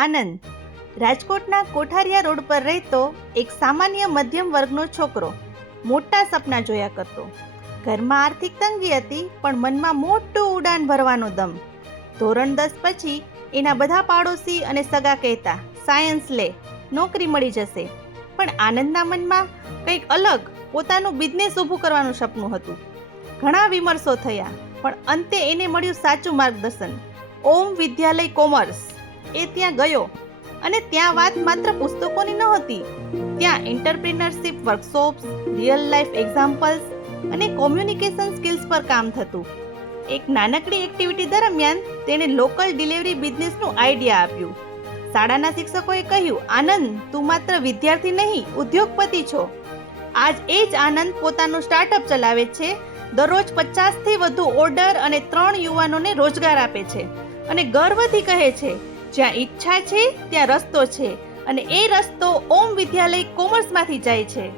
આનંદ રાજકોટના કોઠારિયા રોડ પર રહેતો એક સામાન્ય મધ્યમ વર્ગનો છોકરો મોટા સપના જોયા કરતો. ઘરમાં આર્થિક તંગી હતી, પણ મનમાં મોટું ઉડાન ભરવાનો દમ. ધોરણ 10 પછી એના બધા પાડોશી અને સગા કહેતા, સાયન્સ લે, નોકરી મળી જશે. પણ આનંદના મનમાં કંઈક અલગ, પોતાનું બિઝનેસ ઊભું કરવાનું સપનું હતું. ઘણા વિમર્શો થયા, પણ અંતે એને મળ્યું સાચું માર્ગદર્શન. ઓમ વિદ્યાલય કોમર્સ. એ ત્યાં ગયો અને ત્યાં વાત માત્ર પુસ્તકોની નહોતી. ત્યાં entrepreneurship workshops, real life examples અને કોમ્યુનિકેશન સ્કિલ્સ પર કામ થતું. એક નાનકડી એક્ટિવિટી દરમિયાન તેણે લોકલ ડિલિવરી બિઝનેસનું આઈડિયા આપ્યું. શાળાના શિક્ષકોએ કહ્યું, આનંદ, તું માત્ર વિદ્યાર્થી નહીં, ઉદ્યોગપતિ છો. આજ એ જ આનંદ પોતાનું સ્ટાર્ટઅપ ચલાવે છે. દરરોજ 50થી વધુ ઓર્ડર અને 3 યુવાનોને રોજગાર આપે છે અને ગર્વથી કહે છે, જ્યાં ઈચ્છા છે ત્યાં રસ્તો છે, અને એ રસ્તો ઓમ વિદ્યાલય કોમર્સમાંથી જાય છે.